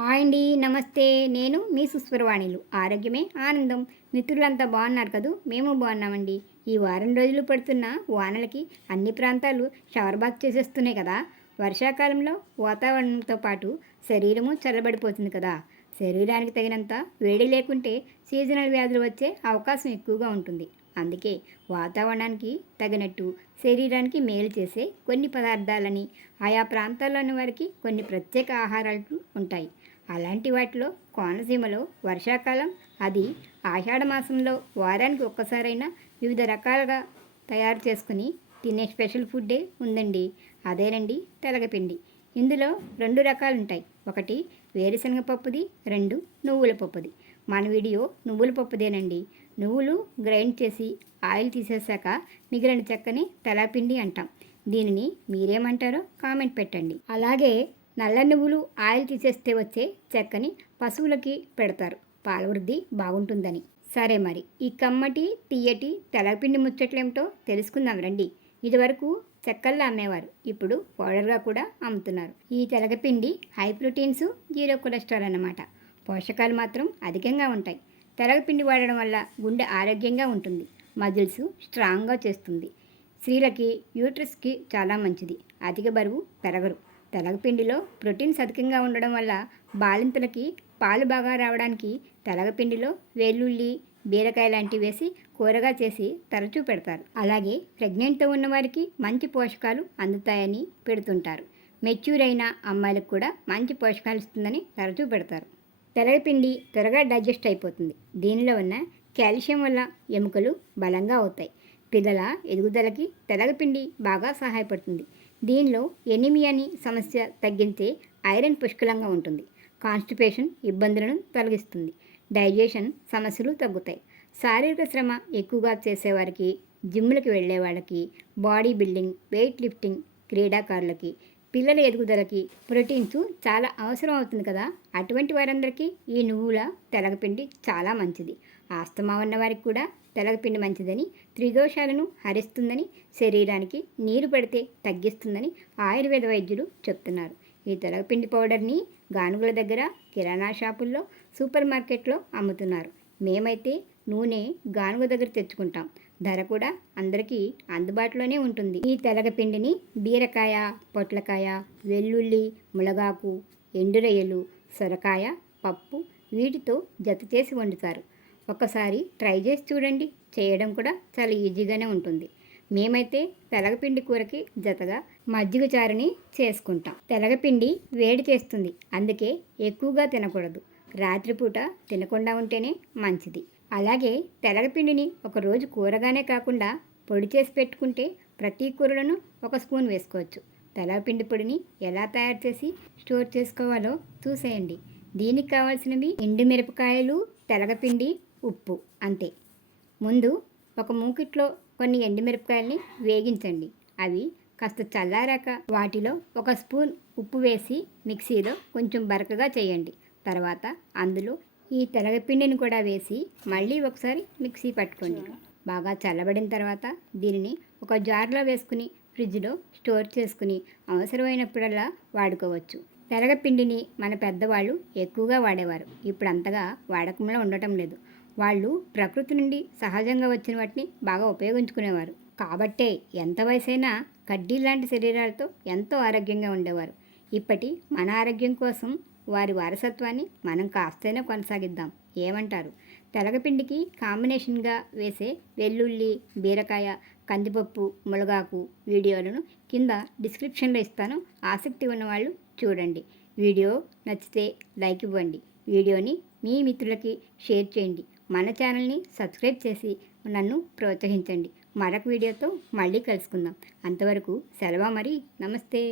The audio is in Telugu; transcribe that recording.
హాయ్ అండి, నమస్తే. నేను మీ సుస్వరవాణిలు. ఆరోగ్యమే ఆనందం. మిత్రులంతా బాగున్నారు కదూ? మేము బాగున్నామండి. ఈ వారం రోజులు పడుతున్న వానలకి అన్ని ప్రాంతాలు షవర్ బాత్ చేసేస్తున్నాయి కదా. వర్షాకాలంలో వాతావరణంతో పాటు శరీరము చల్లబడిపోతుంది కదా. శరీరానికి తగినంత వేడి లేకుంటే సీజనల్ వ్యాధులు వచ్చే అవకాశం ఎక్కువగా ఉంటుంది. అందుకే వాతావరణానికి తగినట్టు శరీరానికి మేలు చేసే కొన్ని పదార్థాలని, ఆయా ప్రాంతాల్లోని వారికి కొన్ని ప్రత్యేక ఆహారాలు ఉంటాయి. అలాంటి వాటిలో కోనసీమలో వర్షాకాలం, అది ఆషాఢ మాసంలో వారానికి ఒక్కసారైనా వివిధ రకాలుగా తయారు చేసుకుని తినే స్పెషల్ ఫుడ్డే ఉందండి. అదేనండి తెలగపిండి. ఇందులో రెండు రకాలు ఉంటాయి. ఒకటి వేరుశనగ పప్పుది, రెండు నువ్వుల పప్పుది. మన వీడియో నువ్వుల పప్పుదేనండి. నువ్వులు గ్రైండ్ చేసి ఆయిల్ తీసేశాక మిగిలిన చెక్కని తెలపిండి అంటాం. దీనిని మీరేమంటారో కామెంట్ పెట్టండి. అలాగే నల్ల నువ్వులు ఆయిల్ తీసేస్తే వచ్చే చెక్కని పశువులకి పెడతారు, పాల వృద్ధి బాగుంటుందని. సరే, మరి ఈ కమ్మటి తీయటి తెలగపిండి ముచ్చట్లేమిటో తెలుసుకుందాం రండి. ఇదివరకు చెక్కల్లో అమ్మేవారు, ఇప్పుడు పౌడర్గా కూడా అమ్ముతున్నారు. ఈ తెలగపిండి హై ప్రోటీన్స్, జీరో కొలెస్ట్రాల్ అన్నమాట. పోషకాలు మాత్రం అధికంగా ఉంటాయి. తెలగపిండి వాడడం వల్ల గుండె ఆరోగ్యంగా ఉంటుంది, మజిల్స్ స్ట్రాంగ్గా చేస్తుంది. స్త్రీలకి యూట్రస్కి చాలా మంచిది, అధిక బరువు పెరగరు. తెలగపిండిలో ప్రోటీన్స్ అధికంగా ఉండడం వల్ల బాలింతలకి పాలు బాగా రావడానికి తెలగపిండిలో వెల్లుల్లి, బీరకాయ లాంటివి వేసి కూరగా చేసి తరచూ పెడతారు. అలాగే ప్రెగ్నెంట్తో ఉన్నవారికి మంచి పోషకాలు అందుతాయని పెడుతుంటారు. మెచ్యూర్ అయిన అమ్మాయిలకు కూడా మంచి పోషకాలు ఇస్తుందని తరచూ పెడతారు. తెలగపిండి త్వరగా డైజెస్ట్ అయిపోతుంది. దీనిలో ఉన్న కాల్షియం వల్ల ఎముకలు బలంగా అవుతాయి. పిల్లల ఎదుగుదలకి తెలగపిండి బాగా సహాయపడుతుంది. దీనిలో ఎనిమియాని సమస్య తగ్గించే ఐరన్ పుష్కలంగా ఉంటుంది. కాన్స్టిపేషన్ ఇబ్బందులను తొలగిస్తుంది. డైజెషన్ సమస్యలు తగ్గుతాయి. శారీరక శ్రమ ఎక్కువగా చేసేవారికి, జిమ్లకు వెళ్ళే వాళ్ళకి, బాడీ బిల్డింగ్, వెయిట్ లిఫ్టింగ్ క్రీడాకారులకి, పిల్లల ఎదుగుదలకి ప్రోటీన్స్ చాలా అవసరం అవుతుంది కదా. అటువంటి వారందరికీ ఈ నువ్వుల తెలగపిండి చాలా మంచిది. ఆస్తమా ఉన్నవారికి కూడా తెలగపిండి మంచిదని, త్రిదోషాలను హరిస్తుందని, శరీరానికి నీరు పడితే తగ్గిస్తుందని ఆయుర్వేద వైద్యులు చెప్తున్నారు. ఈ తెలగపిండి పౌడర్ని గానుగుల దగ్గర, కిరాణా షాపుల్లో, సూపర్ మార్కెట్లో అమ్ముతున్నారు. మేమైతే నూనె గానుగ దగ్గర తెచ్చుకుంటాం. ధర కూడా అందరికీ అందుబాటులోనే ఉంటుంది. ఈ తెలగపిండిని బీరకాయ, పొట్లకాయ, వెల్లుల్లి, మునగాకు, ఎండురొయ్యలు, సొరకాయ, పప్పు వీటితో జత చేసి వండుతారు. ఒకసారి ట్రై చేసి చూడండి. చేయడం కూడా చాలా ఈజీగానే ఉంటుంది. మేమైతే తెలగపిండి కూరకి జతగా మజ్జిగ చారుని చేసుకుంటాం. తెలగపిండి వేడి చేస్తుంది, అందుకే ఎక్కువగా తినకూడదు. రాత్రిపూట తినకుండా ఉంటేనే మంచిది. అలాగే తెలగపిండిని ఒకరోజు కూరగానే కాకుండా పొడి చేసి పెట్టుకుంటే ప్రతి కూరలను ఒక స్పూన్ వేసుకోవచ్చు. తెలగపిండి పొడిని ఎలా తయారు చేసి స్టోర్ చేసుకోవాలో చూసేయండి. దీనికి కావాల్సినవి ఎండుమిరపకాయలు, తెలగపిండి, ఉప్పు, అంతే. ముందు ఒక మూకిట్లో కొన్ని ఎండుమిరపకాయల్ని వేగించండి. అవి కాస్త చల్లారాక వాటిలో ఒక స్పూన్ ఉప్పు వేసి మిక్సీలో కొంచెం బరకగా చేయండి. తర్వాత అందులో ఈ తెలగపిండిని కూడా వేసి మళ్ళీ ఒకసారి మిక్సీ పట్టుకోండి. బాగా చల్లబడిన తర్వాత దీనిని ఒక జార్లో వేసుకుని ఫ్రిడ్జ్లో స్టోర్ చేసుకుని అవసరమైనప్పుడల్లా వాడుకోవచ్చు. తెలగపిండిని మన పెద్దవాళ్ళు ఎక్కువగా వాడేవారు. ఇప్పుడు అంతగా వాడకంలో ఉండటం లేదు. వాళ్ళు ప్రకృతి నుండి సహజంగా వచ్చిన వాటిని బాగా ఉపయోగించుకునేవారు. కాబట్టే ఎంత వయసైనా కడ్డీ లాంటి శరీరాలతో ఎంతో ఆరోగ్యంగా ఉండేవారు. ఇప్పటి మన ఆరోగ్యం కోసం వారి వారసత్వాన్ని మనం కాస్తైనా కొనసాగిద్దాం. ఏమంటారు? తెలగపిండికి కాంబినేషన్గా వేసే వెల్లుల్లి, బీరకాయ, కందిపప్పు, మునగాకు వీడియోలను కింద డిస్క్రిప్షన్లో ఇస్తాను. ఆసక్తి ఉన్నవాళ్ళు చూడండి. వీడియో నచ్చితే లైక్ ఇవ్వండి. వీడియోని మీ మిత్రులకి షేర్ చేయండి. మన ఛానల్ని సబ్స్క్రైబ్ చేసి నన్ను ప్రోత్సహించండి. మరొక వీడియోతో మళ్ళీ కలుసుకుందాం. అంతవరకు సెలవు మరి. నమస్తే.